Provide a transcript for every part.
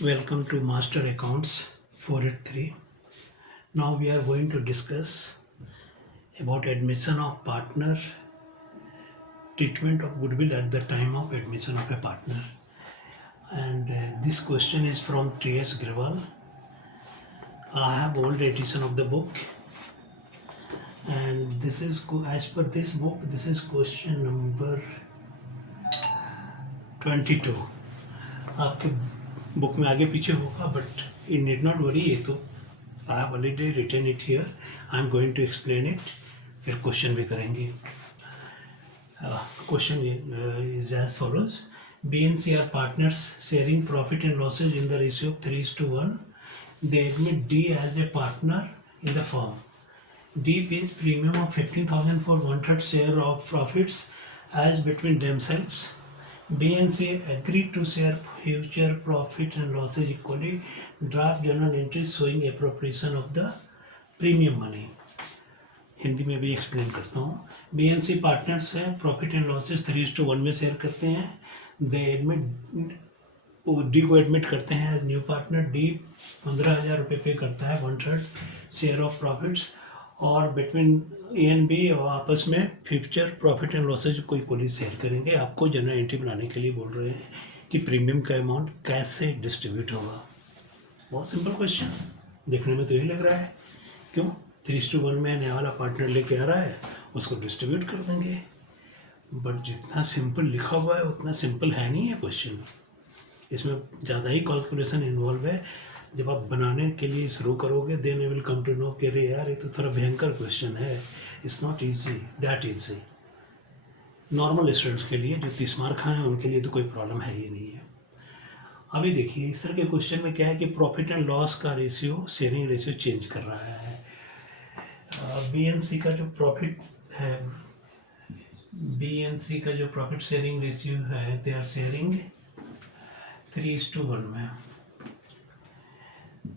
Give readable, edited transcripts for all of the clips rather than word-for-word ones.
Welcome to Master Accounts 483. Now we are going to discuss about admission of partner, treatment of goodwill at the time of admission of a partner. And this question is from T.S. Grewal. I have old edition of the book, and this is as per this book. This is question number 22. आपके book में आगे पीछे होगा, but you need not worry. ये तो I have already written it here. I am going to explain it. फिर question भी करेंगे. Question is as follows. B and C are partners sharing profit and losses in the ratio of 3:1. They admit D as a partner in the firm. D pays premium of 15,000 for 1/3 share of profits as between themselves. B and C agreed to share future profit and losses equally. Draft journal entries showing appropriation of the premium money. Hindi में भी explain करता हूँ. B and C partners हैं, profit and losses 3:1 में share करते हैं. दे admit, वो D को एडमिट करते हैं एज न्यू पार्टनर. डी 15,000 रुपये पे करता है 1/3 शेयर ऑफ प्रॉफिट्स, और बिटवीन ए एंड बी और आपस में फ्यूचर प्रॉफिट एंड लॉसेज को इक्वली शेयर करेंगे. आपको जनरल एंट्री बनाने के लिए बोल रहे हैं कि प्रीमियम का अमाउंट कैसे डिस्ट्रीब्यूट होगा. बहुत सिंपल क्वेश्चन, देखने में तो यही लग रहा है. क्यों? 3:1 में नया वाला पार्टनर लेके आ रहा है, उसको डिस्ट्रीब्यूट कर देंगे. बट जितना सिंपल लिखा हुआ है उतना सिंपल है नहीं है क्वेश्चन. इसमें ज़्यादा ही कैलकुलेशन इन्वॉल्व है. जब आप बनाने के लिए शुरू करोगे then I will come to know कि अरे यार ये तो थोड़ा भयंकर क्वेश्चन है. It's not easy, that easy. Normal students के लिए जो 30 मार्क हैं उनके लिए तो कोई प्रॉब्लम है ही नहीं है. अभी देखिए इस तरह के क्वेश्चन में क्या है कि प्रॉफिट एंड लॉस का रेशियो, शेयरिंग रेशियो चेंज कर रहा है. बी एन सी का जो प्रॉफिट है, बी एन सी का जो प्रॉफिट शेयरिंग रेशियो है, दे आर शेयरिंग 3:1 में.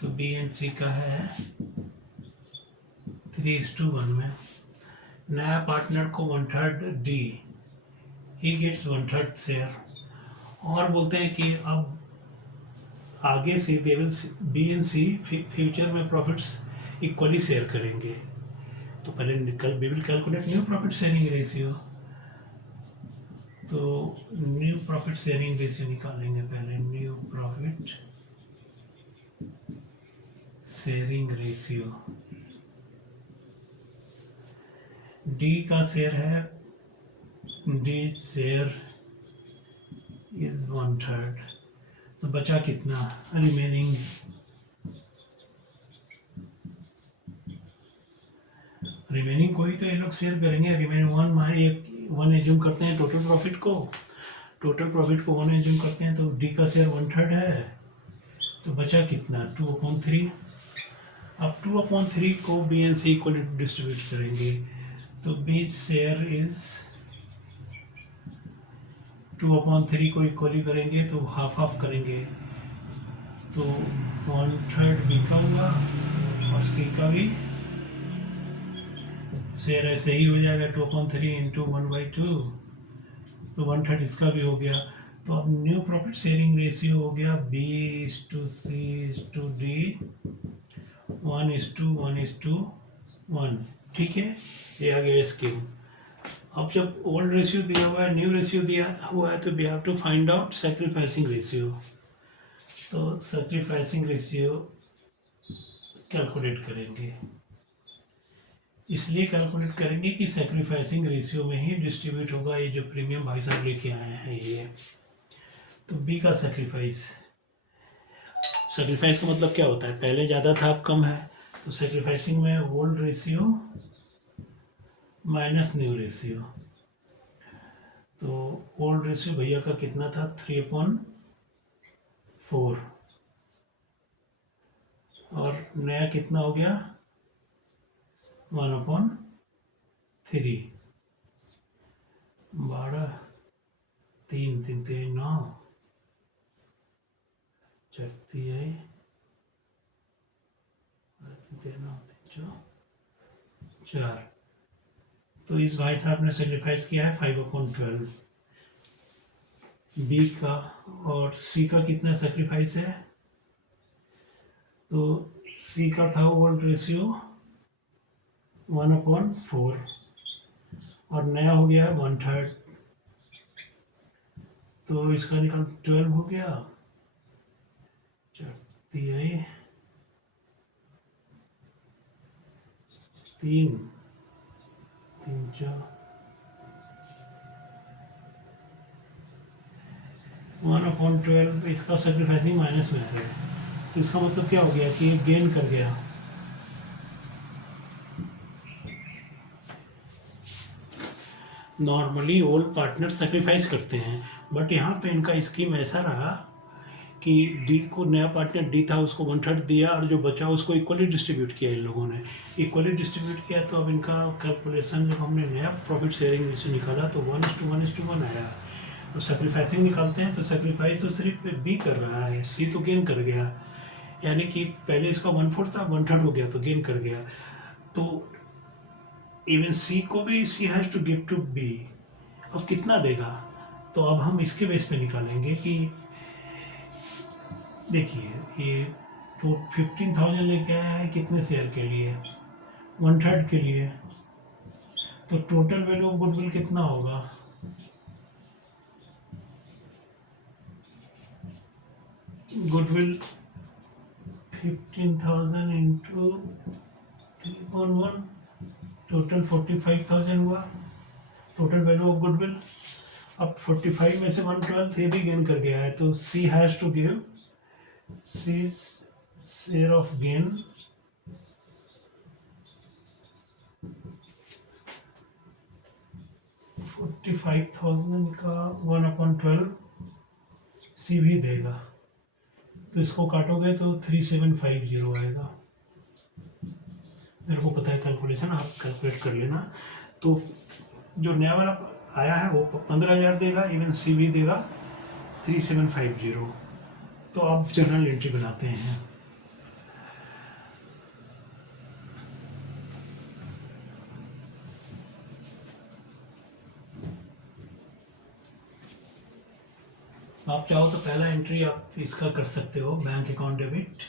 तो बी एन सी का है 3:1 में. नया पार्टनर को 1/3 डी, ही गेट्स 1/3 शेयर. और बोलते हैं कि अब आगे से they will B and C future में प्रॉफिट्स इक्वली शेयर करेंगे. तो पहले we will calculate new profit sharing ratio. तो न्यू प्रॉफिट शेयरिंग रेशियो निकालेंगे पहले. New profit sharing ratio. D का शेयर है, डी शेयर इज 1/3. तो बचा कितना? रिमेनिंग कोई तो ये लोग शेयर करेंगे. रिमेनिंग 1 एज्यूम करते हैं टोटल प्रॉफिट को. 1 एज्यूम करते हैं तो डी का शेयर 1/3 है. तो बचा कितना? 2/3. अब 2/3 को बी एन सी को डिस्ट्रीब्यूट करेंगे. तो बी शेयर इज 2/3 को इक्वली करेंगे तो हाफ करेंगे. तो 1/3 बी का हुआ और सी का भी शेयर ऐसे ही हो जाएगा. 2/3 इंटू 1/2, तो 1/3 इसका भी हो गया. तो अब न्यू प्रॉफिट शेयरिंग रेशियो हो गया B/C/D 1:1:1. ठीक है, ये आ गया स्कीम. अब जब ओल्ड रेशियो दिया हुआ है, न्यू रेशियो दिया हुआ है, तो we have to find out sacrificing ratio. तो सैक्रिफाइसिंग रेशियो कैलकुलेट करेंगे. इसलिए कैलकुलेट करेंगे कि सैक्रिफाइसिंग रेशियो में ही डिस्ट्रीब्यूट होगा ये जो प्रीमियम भाई साहब लेके आए हैं ये. तो बी का सैक्रिफाइस का मतलब क्या होता है? पहले ज़्यादा था अब कम है. तो सैक्रिफाइसिंग में old ratio minus new ratio. तो ओल्ड रेशियो भैया का कितना था? 3/4. और नया कितना हो गया? 1/3. 12 3 3 3 9 4 4. तो इस भाई साहब ने सेक्रीफाइस किया है 5/12. बी का और सी का कितना सेक्रीफाइस है? तो सी का था ओल्ड रेशियो 1/4 और नया हो गया 1/3, तो इसका निकाल 12 हो गया। तिहाई 3 3 4 1/12 इसका सेक्रीफाइसिंग माइनस में है, तो इसका मतलब क्या हो गया कि ये गेन कर गया। नॉर्मली ऑल पार्टनर सेक्रीफाइस करते हैं, बट यहाँ पे इनका स्कीम ऐसा रहा कि डी को, नया पार्टनर डी था, उसको 1/3 दिया और जो बचा उसको इक्वली डिस्ट्रीब्यूट किया इन लोगों ने। इक्वली डिस्ट्रीब्यूट किया तो अब इनका कैलकुलेशन जब हमने नया प्रॉफिट शेयरिंग रेशियो निकाला तो 1:1:1 आया। तो सेक्रीफाइसिंग निकालते हैं तो सेक्रीफाइस तो सिर्फ बी कर रहा है, सी तो गेन कर गया, यानी कि पहले इसका 1/4 था 1/3 हो गया तो गेन कर गया। तो इवन सी को भी C has to give to B. अब कितना देगा, तो अब हम इसके बेस पे निकालेंगे कि देखिए ये तो 15,000 लेके आया है कितने शेयर के लिए, 1/3 के लिए, तो टोटल वैल्यू ऑफ गुडविल कितना होगा, गुडविल 15,000 इंटू 3.1, टोटल 45,000 हुआ टोटल वैल्यू ऑफ गुडविल। अब 45 में से 1/12 ये भी गेन कर गया है, तो C has to give C's share of gain 45,000 का 1/12 सी भी देगा, तो इसको काटोगे तो 3750 आएगा। मेरे को पता है कैलकुलेशन, आप कैलकुलेट कर लेना। तो जो नया वाला आया है वो 15,000 देगा, इवन सी भी देगा 3750। तो आप जर्नल एंट्री बनाते हैं। आप चाहो तो पहला एंट्री आप इसका कर सकते हो, बैंक अकाउंट डेबिट,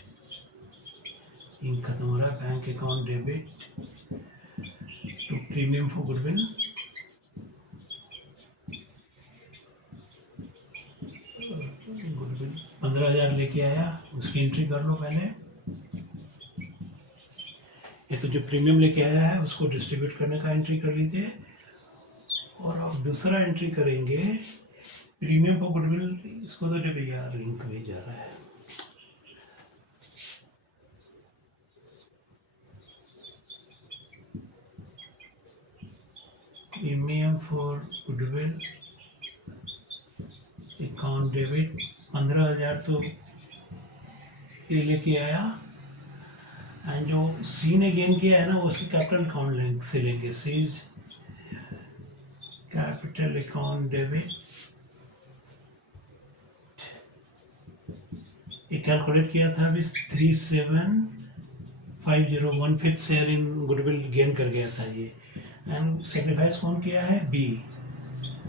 इंक खत्म हो रहा है, bank account debit to premium for goodwill, goodwill 15,000 लेके आया, उसकी एंट्री कर लो पहले। ये तो जो प्रीमियम लेके आया है उसको डिस्ट्रीब्यूट करने का एंट्री कर लीजिए। और अब दूसरा एंट्री करेंगे प्रीमियम फॉर गुडविल, इसको तो जब यार इंक भी जा रहा है, premium for goodwill account debit 15,000 तो ये लेके आया, एंड जो सी ने गेन किया है ना वो उसकी कैपिटल अकाउंट से लेंगे, सीज कैपिटल अकाउंट डेबिट। ये कैलकुलेट किया था अभी 3750, 1/5 शेयर इन गुडविल गेन कर गया था ये, एंड सेक्रीफाइस कौन किया है, बी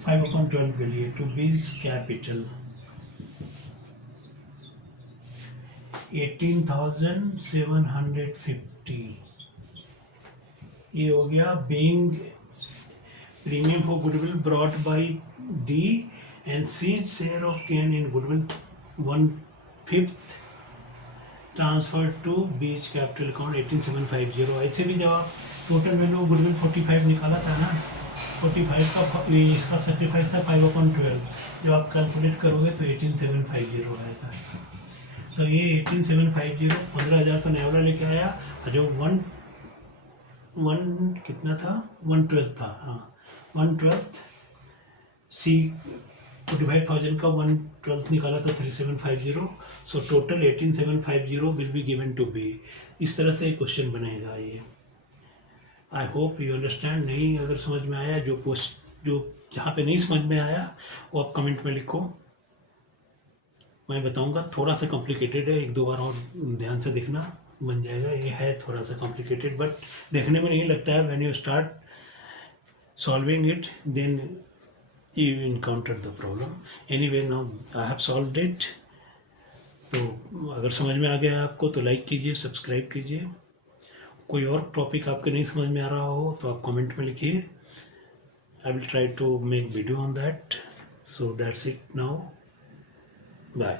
5/12 के लिए टू बीज कैपिटल 18,750। ये हो गया being premium for goodwill brought by D and C's share of gain in goodwill 1/5 transfer to B's capital account 18,750। ऐसे भी जब आप टोटल वैल्यू गुडविल 45 निकाला था ना, 45 का इसका सेक्रीफाइस था 5/12, जब आप कैलकुलेट करोगे तो 18,750 आएगा। तो ये 18,750 15,000 का नया वाला लेके आया, और जो वन कितना था 1/12 था, हाँ 1/12 सी 45,000 का 1/12 निकाला था 3750, so total 18,750 will be given to B. इस तरह से एक क्वेश्चन बनेगा ये। I hope you understand. नहीं अगर समझ में आया, जो जहाँ पे नहीं समझ में आया वो आप कमेंट में लिखो, मैं बताऊंगा। थोड़ा सा कॉम्प्लिकेटेड है, एक दो बार और ध्यान से देखना, बन जाएगा। ये है थोड़ा सा कॉम्प्लिकेटेड, बट देखने में नहीं लगता है। When you start solving it then you encountered the problem. Anyway, now I have solved it. तो अगर समझ में आ गया आपको तो लाइक कीजिए, सब्सक्राइब कीजिए। कोई और टॉपिक आपके नहीं समझ में आ रहा हो तो आप कमेंट में लिखिए। I will try to make video on that. So that's it now. Bye.